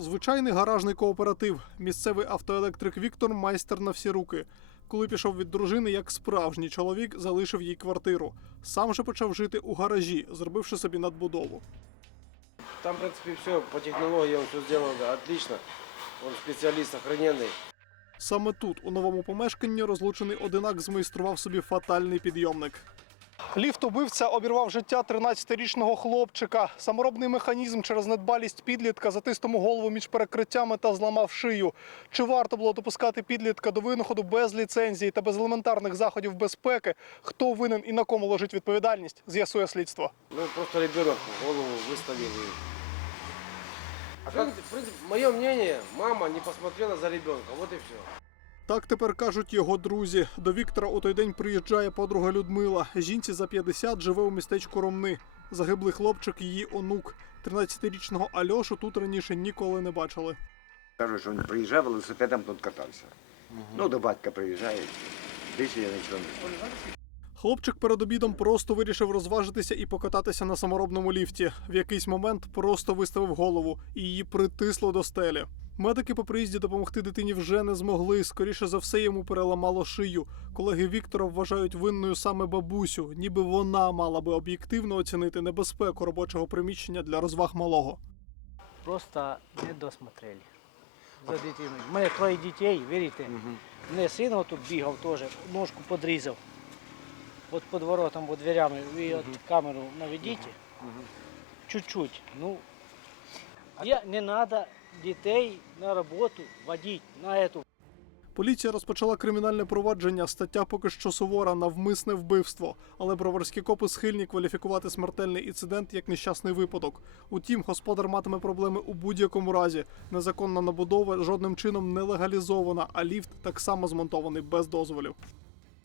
Звичайний гаражний кооператив. Місцевий автоелектрик Віктор майстер на всі руки. Коли пішов від дружини, як справжній чоловік залишив їй квартиру. Сам же почав жити у гаражі, зробивши собі надбудову. Там, в принципе, все по технологии он все да, отлично. Он специалист охрененный. Саме тут, у новому помешканні, розлучений одинак змайстрував собі фатальний підйомник. Ліфт убивця обірвав життя 13-річного хлопчика. Саморобний механізм через недбалість підлітка затиснув голову між перекриттями та зламав шию. Чи варто було допускати підлітка до винаходу без ліцензії та без елементарних заходів безпеки? Хто винен і на кому лежить відповідальність? З'ясує слідство. Ну, просто ребенок голову выставил. и- А как, в принципе, мое мнение, мама не посмотрела за ребенком, вот и все. Так тепер кажуть його друзі. До Віктора у той день приїжджає подруга Людмила. Жінці за 50 живе у містечку Ромни. Загиблий хлопчик її онук. 13-річного Альошу тут раніше ніколи не бачили. Кажуть, що він приїжджав, велосипедом тут катався. Ну, до батька приїжджає. Більше я нічого не знаю. Хлопчик перед обідом просто вирішив розважитися і покататися на саморобному ліфті. В якийсь момент просто виставив голову і її притисло до стелі. Медики по приїзді допомогти дитині вже не змогли. Скоріше за все, йому переламало шию. Колеги Віктора вважають винною саме бабусю, ніби вона мала би об'єктивно оцінити небезпеку робочого приміщення для розваг малого. просто не досмотрели за дитиною. У мене троє дітей, вірите? Мене син тут бігав теж, ножку подрізав. От під воротом, під дверями, ви от камеру наведіть. Чуть-чуть. Ну, я, не треба дітей на роботу водити, на эту Поліція розпочала кримінальне провадження. Стаття поки що сувора навмисне вбивство. Але броварські копи схильні кваліфікувати смертельний інцидент як нещасний випадок. Утім, господар матиме проблеми у будь-якому разі. Незаконна набудова жодним чином не легалізована, а ліфт так само змонтований без дозволів.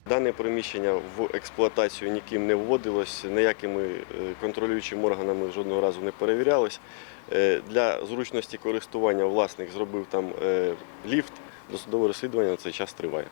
Дане приміщення в експлуатацію ніким не вводилось, ніякими е, контролюючими органами жодного разу не перевірялось. Е, Для зручності користування власник зробив там е, ліфт. Досудове розслідування на цей час триває.